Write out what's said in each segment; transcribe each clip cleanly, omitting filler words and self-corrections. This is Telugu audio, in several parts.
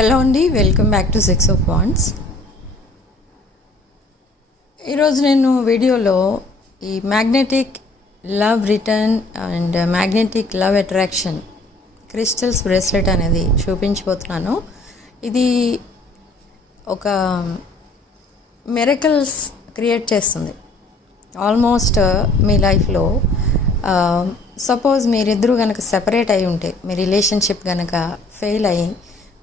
హలో అండి, welcome back to six of wands. ఈరోజు నేను వీడియోలో ఈ magnetic love return and magnetic love attraction crystals bracelet అనేది చూపించబోతున్నాను. ఇది ఒక మిరకల్స్ క్రియేట్ చేస్తుంది. ఆల్మోస్ట్ మీ లైఫ్లో సపోజ్ మీరిద్దరూ కనుక సెపరేట్ అయి ఉంటే, మీ రిలేషన్షిప్ కనుక ఫెయిల్ అయ్యి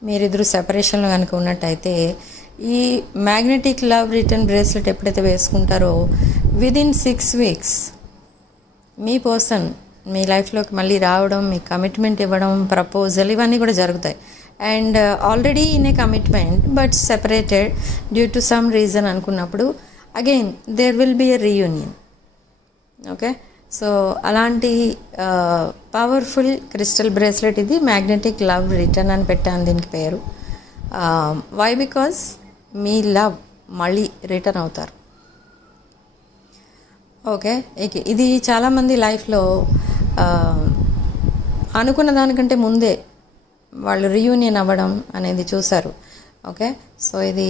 మీరిద్దరు సెపరేషన్లో కనుక ఉన్నట్టయితే ఈ మ్యాగ్నెటిక్ లవ్ రిటర్న్ బ్రేస్లెట్ ఎప్పుడైతే వేసుకుంటారో విదిన్ 6 weeks మీ పర్సన్ మీ లైఫ్లోకి మళ్ళీ రావడం, మీ కమిట్మెంట్ ఇవ్వడం, ప్రపోజల్ ఇవన్నీ కూడా జరుగుతాయి. And already in a commitment but separated due to some reason అనుకున్నప్పుడు again there will be a reunion. Okay, so అలాంటి పవర్ఫుల్ క్రిస్టల్ బ్రేస్లెట్ ఇది మ్యాగ్నెటిక్ లవ్ రిటర్న్ అని పెట్టాను దీనికి పేరు. వై? బికాజ్ మీ లవ్ మళ్ళీ రిటర్న్ అవుతారు. ఓకే, ఇది చాలామంది లైఫ్లో అనుకున్న దానికంటే ముందే వాళ్ళు రీయూనియన్ అవ్వడం అనేది చూశారు. ఓకే, సో ఇది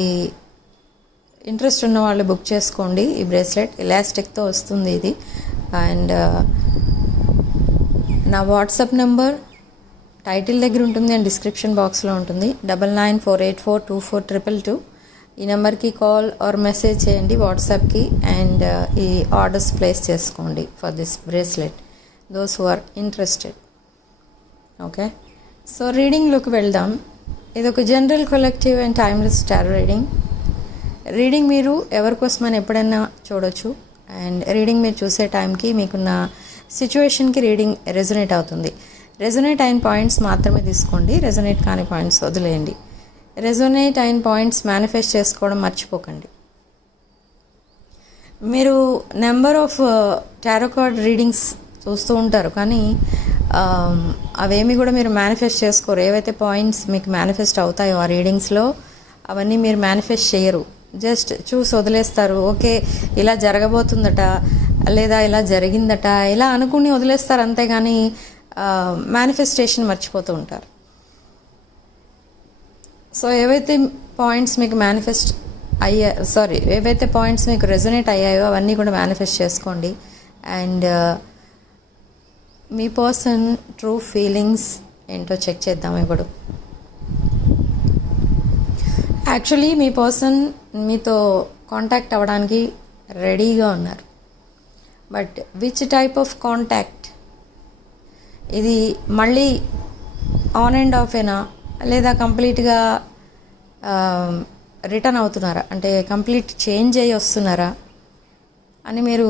ఇంట్రెస్ట్ ఉన్న వాళ్ళు బుక్ చేసుకోండి. ఈ బ్రేస్లెట్ ఎలాస్టిక్తో వస్తుంది ఇది. అండ్ నా వాట్సాప్ నెంబర్ టైటిల్ దగ్గర ఉంటుంది అండ్ డిస్క్రిప్షన్ బాక్స్లో ఉంటుంది. 9948424222. ఈ నెంబర్కి కాల్ ఆర్ మెసేజ్ చేయండి వాట్సాప్కి. అండ్ ఈ ఆర్డర్స్ ప్లేస్ చేసుకోండి for this bracelet those who are interested. Okay, so రీడింగ్లోకి వెళ్దాం. ఇది ఒక general, collective and timeless tarot reading మీరు ఎవరికోసమని ఎప్పుడైనా చూడొచ్చు. అండ్ రీడింగ్ మీరు చూసే టైంకి మీకున్న సిచ్యువేషన్కి రీడింగ్ రెజొనేట్ అవుతుంది. రెజొనేట్ అయిన పాయింట్స్ మాత్రమే తీసుకోండి, రెజొనేట్ కాని పాయింట్స్ వదిలేయండి. రెజొనేట్ అయిన పాయింట్స్ మేనిఫెస్ట్ చేసుకోవడం మర్చిపోకండి. మీరు number of tarot card readings చూస్తూ ఉంటారు, కానీ అవేమి కూడా మీరు మేనిఫెస్ట్ చేసుకోరు. ఏవైతే పాయింట్స్ మీకు మేనిఫెస్ట్ అవుతాయో ఆ రీడింగ్స్లో అవన్నీ మీరు మేనిఫెస్ట్ చేయరు. జస్ట్ చూసి వదిలేస్తారు. ఓకే, ఇలా జరగబోతుందట, లేదా ఇలా జరిగిందట, ఇలా అనుకుని వదిలేస్తారు. అంతేగాని మేనిఫెస్టేషన్ మర్చిపోతూ ఉంటారు. సో ఏవైతే పాయింట్స్ మీకు ఏవైతే పాయింట్స్ మీకు రెజొనేట్ అయ్యాయో అవన్నీ కూడా మేనిఫెస్ట్ చేసుకోండి. And me person true feelings ఏంటో చెక్ చేద్దాం ఇప్పుడు. యాక్చువల్లీ మీ పర్సన్ మీతో కాంటాక్ట్ అవ్వడానికి రెడీగా ఉన్నారు. But which type of contact? ఇది మళ్ళీ ఆన్ అండ్ ఆఫ్ ఏనా, లేదా కంప్లీట్గా రిటర్న్ అవుతున్నారా, అంటే కంప్లీట్ చేంజ్ అయ్యి వస్తున్నారా అని మీరు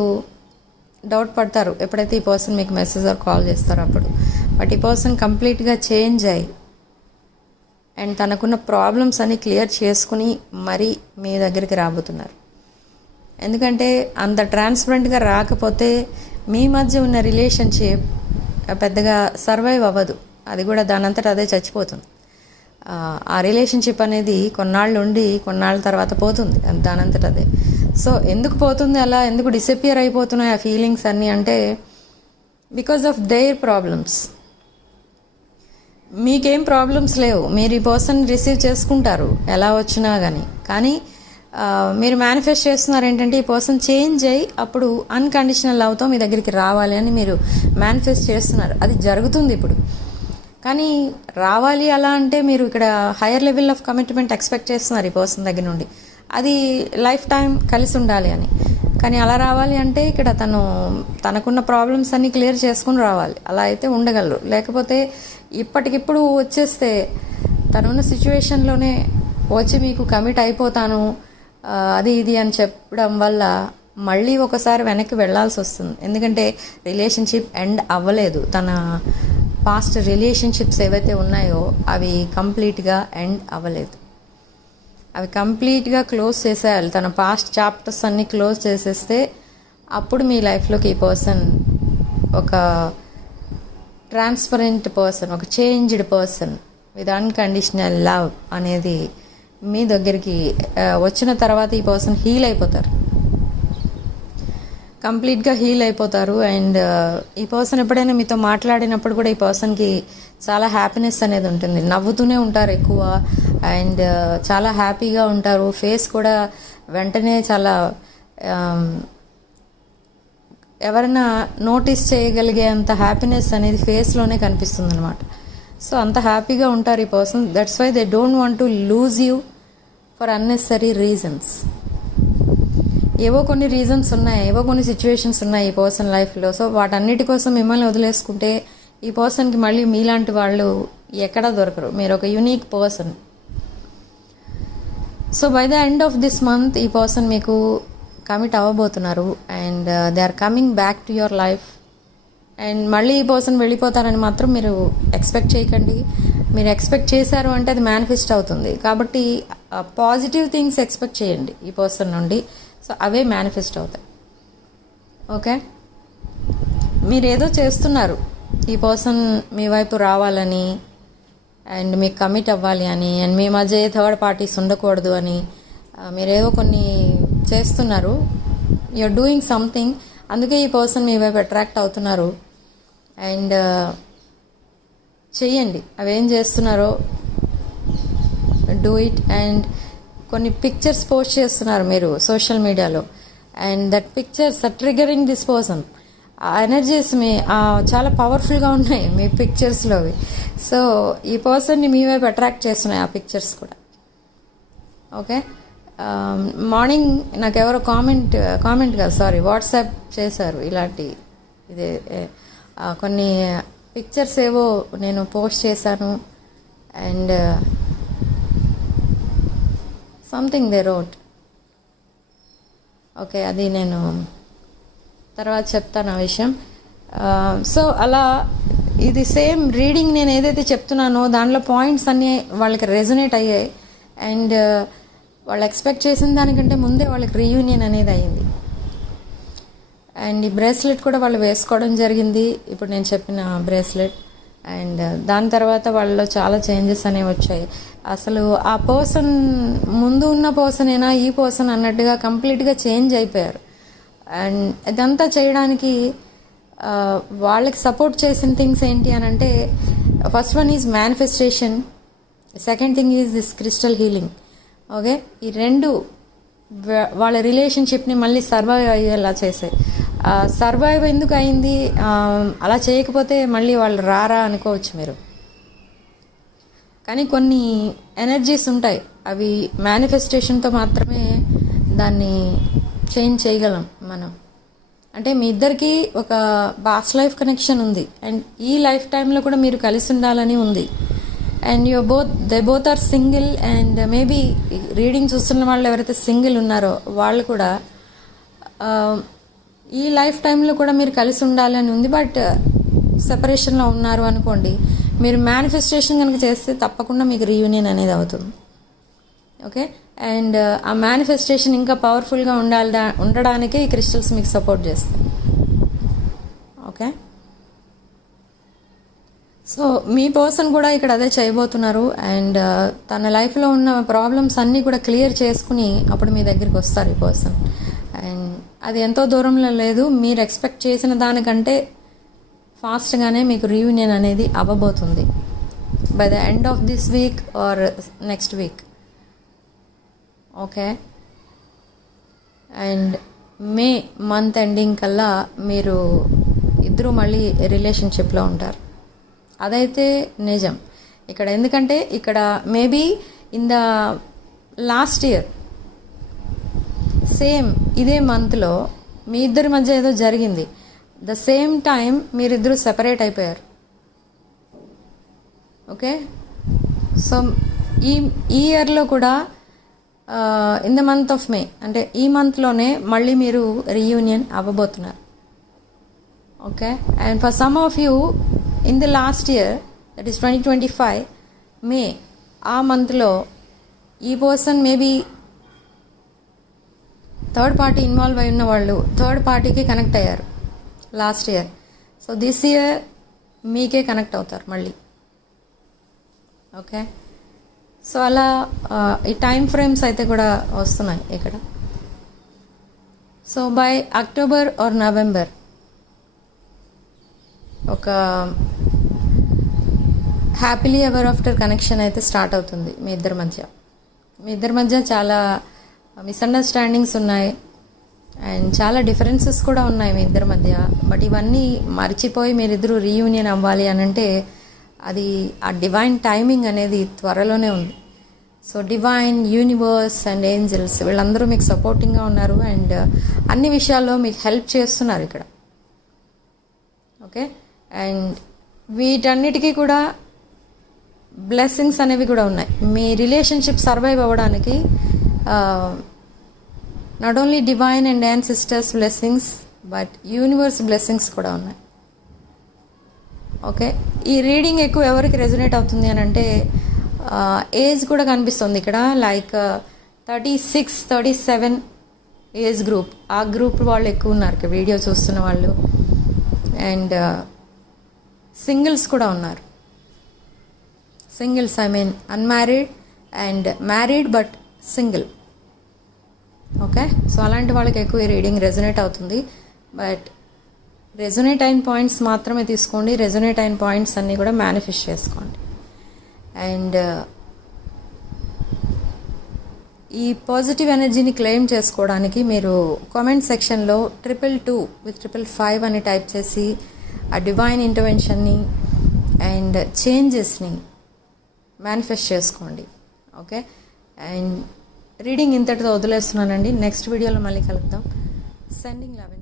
డౌట్ పడతారు ఎప్పుడైతే ఈ పర్సన్ మీకు మెసేజ్ ఆర్ కాల్ చేస్తారో అప్పుడు. బట్ ఈ పర్సన్ కంప్లీట్గా చేంజ్ అయ్యి అండ్ తనకున్న ప్రాబ్లమ్స్ అన్నీ క్లియర్ చేసుకుని మరీ మీ దగ్గరికి రాబోతున్నారు. ఎందుకంటే అంత ట్రాన్స్పరెంట్గా రాకపోతే మీ మధ్య ఉన్న రిలేషన్షిప్ పెద్దగా సర్వైవ్ అవ్వదు. అది కూడా దానంతట అదే చచ్చిపోతుంది. ఆ రిలేషన్షిప్ అనేది కొన్నాళ్ళు ఉండి కొన్నాళ్ళ తర్వాత పోతుంది దానంతట అదే. సో ఎందుకు పోతుంది అలా, ఎందుకు డిసపియర్ అయిపోతున్నాయి ఆ ఫీలింగ్స్ అన్నీ అంటే బికాజ్ ఆఫ్ దేర్ ప్రాబ్లమ్స్. మీకేం ప్రాబ్లమ్స్ లేవు, మీరు ఈ పర్సన్ రిసీవ్ చేసుకుంటారు ఎలా వచ్చినా కానీ మీరు మేనిఫెస్ట్ చేస్తున్నారు ఏంటంటే ఈ పర్సన్ చేంజ్ అయ్యి అప్పుడు అన్కండిషనల్ లవ్తో మీ దగ్గరికి రావాలి అని మీరు మేనిఫెస్ట్ చేస్తున్నారు. అది జరుగుతుంది ఇప్పుడు. కానీ రావాలి అలా అంటే మీరు ఇక్కడ higher level of commitment expect చేస్తున్నారు ఈ పర్సన్ దగ్గర నుండి. అది లైఫ్ టైం కలిసి ఉండాలి అని. కానీ అలా రావాలి అంటే ఇక్కడ తనకున్న ప్రాబ్లమ్స్ అన్నీ క్లియర్ చేసుకుని రావాలి. అలా అయితే ఉండగలరు. లేకపోతే ఇప్పటికిప్పుడు వచ్చేస్తే తనున్న సిచ్యువేషన్లోనే వచ్చి మీకు కమిట్ అయిపోతాను అది ఇది అని చెప్పడం వల్ల మళ్ళీ ఒకసారి వెనక్కి వెళ్ళాల్సి వస్తుంది. ఎందుకంటే రిలేషన్షిప్ ఎండ్ అవ్వలేదు. తన పాస్ట్ రిలేషన్షిప్స్ ఏవైతే ఉన్నాయో అవి కంప్లీట్గా ఎండ్ అవ్వలేదు. అవి కంప్లీట్గా క్లోజ్ చేసేయాలి. తన పాస్ట్ చాప్టర్స్ అన్నీ క్లోజ్ చేసేస్తే అప్పుడు మీ లైఫ్లోకి ఈ పర్సన్ ఒక ట్రాన్స్పరెంట్ పర్సన్, ఒక changed person with unconditional love అనేది మీ దగ్గరికి వచ్చిన తర్వాత ఈ పర్సన్ హీల్ అయిపోతారు, కంప్లీట్గా హీల్ అయిపోతారు. అండ్ ఈ పర్సన్ ఎప్పుడైనా మీతో మాట్లాడినప్పుడు కూడా ఈ పర్సన్కి చాలా హ్యాపీనెస్ అనేది ఉంటుంది, నవ్వుతూనే ఉంటారు ఎక్కువ, అండ్ చాలా హ్యాపీగా ఉంటారు. ఫేస్ కూడా వెంటనే చాలా ఎవరైనా నోటీస్ చేయగలిగే అంత హ్యాపీనెస్ అనేది ఫేస్లోనే కనిపిస్తుంది అనమాట. సో అంత హ్యాపీగా ఉంటారు ఈ person. That's why they don't want to lose you for unnecessary reasons. ఏవో కొన్ని రీజన్స్ ఉన్నాయి, ఏవో కొన్ని సిచ్యువేషన్స్ ఉన్నాయి ఈ పర్సన్ లైఫ్లో. సో వాటన్నిటి కోసం మిమ్మల్ని వదిలేసుకుంటే ఈ పర్సన్కి మళ్ళీ మీలాంటి వాళ్ళు ఎక్కడా దొరకరు. మీరు ఒక unique person. So by the end of this month ఈ పర్సన్ మీకు కమిట్ అవ్వబోతున్నారు, and they are coming back to your life. And మళ్ళీ ఈ పర్సన్ వెళ్ళిపోతారని మాత్రం మీరు ఎక్స్పెక్ట్ చేయకండి. మీరు ఎక్స్పెక్ట్ చేశారు అంటే అది మేనిఫెస్ట్ అవుతుంది. కాబట్టి పాజిటివ్ థింగ్స్ ఎక్స్పెక్ట్ చేయండి ఈ పర్సన్ నుండి. సో అవే మేనిఫెస్ట్ అవుతాయి. ఓకే, మీరు ఏదో చేస్తున్నారు ఈ పర్సన్ మీ వైపు రావాలని, అండ్ మీకు కమిట్ అవ్వాలి అని, అండ్ మీ మధ్య ఏ థర్డ్ పార్టీస్ ఉండకూడదు అని మీరేదో కొన్ని చేస్తున్నారు. You're doing something. అందుకే ఈ పర్సన్ మీ వైపు అట్రాక్ట్ అవుతున్నారు. అండ్ చెయ్యండి అవేం చేస్తున్నారో, డూ ఇట్. అండ్ కొన్ని పిక్చర్స్ పోస్ట్ చేస్తున్నారు మీరు సోషల్ మీడియాలో, and that pictures are triggering this person. ఆ ఎనర్జీస్ చాలా పవర్ఫుల్గా ఉన్నాయి మీ పిక్చర్స్లోవి. సో ఈ పర్సన్ని మీ వైపు అట్రాక్ట్ చేస్తున్నాయి ఆ పిక్చర్స్ కూడా. ఓకే, మార్నింగ్ నాకు ఎవరో కామెంట్ కాదు సారీ వాట్సాప్ చేశారు ఇలాంటి ఇదే కొన్ని పిక్చర్స్ ఏవో నేను పోస్ట్ చేశాను, and something they wrote. Okay, అది నేను తర్వాత చెప్తాను ఆ విషయం. సో అలా ఇది సేమ్ రీడింగ్ నేను ఏదైతే చెప్తున్నానో దాంట్లో పాయింట్స్ అన్నీ వాళ్ళకి రెజొనేట్ అయ్యాయి. అండ్ వాళ్ళు ఎక్స్పెక్ట్ చేసిన దానికంటే ముందే వాళ్ళకి రీయూనియన్ అనేది అయ్యింది. అండ్ ఈ బ్రేస్లెట్ కూడా వాళ్ళు వేసుకోవడం జరిగింది, ఇప్పుడు నేను చెప్పిన బ్రేస్లెట్. అండ్ దాని తర్వాత వాళ్ళలో చాలా చేంజెస్ అనేవి వచ్చాయి. అసలు ఆ పర్సన్ ముందు ఉన్న పర్సనేనా ఈ పర్సన్ అన్నట్టుగా కంప్లీట్గా చేంజ్ అయిపోయారు. అండ్ ఇదంతా చేయడానికి వాళ్ళకి సపోర్ట్ చేసిన థింగ్స్ ఏంటి అని అంటే, first one is manifestation, second thing is this crystal healing. Okay, ఈ రెండు వాళ్ళ రిలేషన్షిప్ని మళ్ళీ సర్వైవ్ అయ్యేలా చేసాయి. సర్వైవ్ ఎందుకు అయింది, అలా చేయకపోతే మళ్ళీ వాళ్ళు రారా అనుకోవచ్చు మీరు. కానీ కొన్ని ఎనర్జీస్ ఉంటాయి, అవి మేనిఫెస్టేషన్తో మాత్రమే దాన్ని చేంజ్ చేయగలం మనం. అంటే మీ ఇద్దరికి ఒక పాస్ట్ లైఫ్ కనెక్షన్ ఉంది, అండ్ ఈ లైఫ్ టైంలో కూడా మీరు కలిసి ఉండాలని ఉంది. And they both are single. And maybe reading చూస్తున్న వాళ్ళు ఎవరైతే సింగిల్ ఉన్నారో వాళ్ళు కూడా ఈ లైఫ్ టైంలో కూడా మీరు కలిసి ఉండాలని ఉంది, బట్ సెపరేషన్లో ఉన్నారు అనుకోండి. మీరు మేనిఫెస్టేషన్ కనుక చేస్తే తప్పకుండా మీకు రీయూనియన్ అనేది అవుతుంది. ఓకే, అండ్ ఆ మేనిఫెస్టేషన్ ఇంకా పవర్ఫుల్గా ఉండడానికే ఈ క్రిస్టల్స్ మీకు సపోర్ట్ చేస్తాయి. ఓకే, సో మీ పర్సన్ కూడా ఇక్కడ అదే చేయబోతున్నారు. అండ్ తన లైఫ్లో ఉన్న ప్రాబ్లమ్స్ అన్నీ కూడా క్లియర్ చేసుకుని అప్పుడు మీ దగ్గరికి వస్తారు ఈ పర్సన్. అండ్ అది ఎంతో దూరంలో లేదు, మీరు ఎక్స్పెక్ట్ చేసిన దానికంటే ఫాస్ట్గానే మీకు రీయూనియన్ అనేది అవ్వబోతుంది by the end of this week or next week. Okay, and May month ending కల్లా మీరు ఇద్దరు మళ్ళీ రిలేషన్షిప్లో ఉంటారు. అదైతే నిజం ఇక్కడ. ఎందుకంటే ఇక్కడ maybe in the last year same ఇదే మంత్లో మీ ఇద్దరి మధ్య ఏదో జరిగింది. ద సేమ్ టైం మీరిద్దరూ సెపరేట్ అయిపోయారు. ఓకే, సో ఈ ఇయర్లో కూడా in the month of May, అంటే ఈ మంత్లోనే మళ్ళీ మీరు రీయూనియన్ అవ్వబోతున్నారు. Okay, and for some of you in the last year, that is 2025 May, ఆ మంత్లో ఈ person maybe third party involve అయి ఉన్న వాళ్ళు థర్డ్ పార్టీకి కనెక్ట్ అయ్యారు last year. So this year మీకే కనెక్ట్ అవుతారు మళ్ళీ. ఓకే, సో అలా ఈ టైం ఫ్రేమ్స్ అయితే కూడా వస్తున్నాయి ఇక్కడ. So by October or November ఒక హ్యాపీలీ ఎవర్ ఆఫ్టర్ కనెక్షన్ అయితే స్టార్ట్ అవుతుంది మీ ఇద్దరి మధ్య చాలా మిస్అండర్స్టాండింగ్స్ ఉన్నాయి అండ్ చాలా డిఫరెన్సెస్ కూడా ఉన్నాయి మీ ఇద్దరి మధ్య. బట్ ఇవన్నీ మర్చిపోయి మీరిద్దరూ రీయూనియన్ అవ్వాలి అని అంటే అది ఆ డివైన్ టైమింగ్ అనేది త్వరలోనే ఉంది. So divine, universe and angels వీళ్ళందరూ మీకు సపోర్టింగ్గా ఉన్నారు అండ్ అన్ని విషయాల్లో మీకు హెల్ప్ చేస్తున్నారు ఇక్కడ. ఓకే, అండ్ వీటన్నిటికీ కూడా బ్లెస్సింగ్స్ అనేవి కూడా ఉన్నాయి. మీ రిలేషన్షిప్ సర్వైవ్ అవ్వడానికి not only divine and ancestors blessings but universe blessings కూడా ఉన్నాయి. ఓకే, ఈ రీడింగ్ ఎక్కువ ఎవరికి రెజొనేట్ అవుతుంది అని అంటే ఏజ్ కూడా కనిపిస్తుంది ఇక్కడ. లైక్ 36, 37 ఏజ్ గ్రూప్, ఆ గ్రూప్ వాళ్ళు ఎక్కువ ఉన్నారు ఇక్కడ వీడియో చూస్తున్న వాళ్ళు. అండ్ సింగిల్స్ కూడా ఉన్నారు. Singles I mean unmarried and married but single. Okay, so అలాంటి వాళ్ళకి ఎక్కువ ఈ రీడింగ్ రెజొనేట్ అవుతుంది. బట్ రెజొనేట్ అయిన పాయింట్స్ మాత్రమే తీసుకోండి. రెజొనేట్ అయిన పాయింట్స్ అన్నీ కూడా మేనిఫెస్ట్ చేసుకోండి. అండ్ ఈ పాజిటివ్ ఎనర్జీని క్లెయిమ్ చేసుకోవడానికి మీరు కామెంట్ సెక్షన్లో 222 with 555 అని టైప్ చేసి ఆ డివైన్ ఇంటర్వెన్షన్ని అండ్ చేంజెస్ని మేనిఫెస్ట్ చేసుకోండి. ఓకే, అండ్ రీడింగ్ ఇంతటితో వదిలేస్తున్నానండి. నెక్స్ట్ వీడియోలో మళ్ళీ కలుద్దాం. Sending love.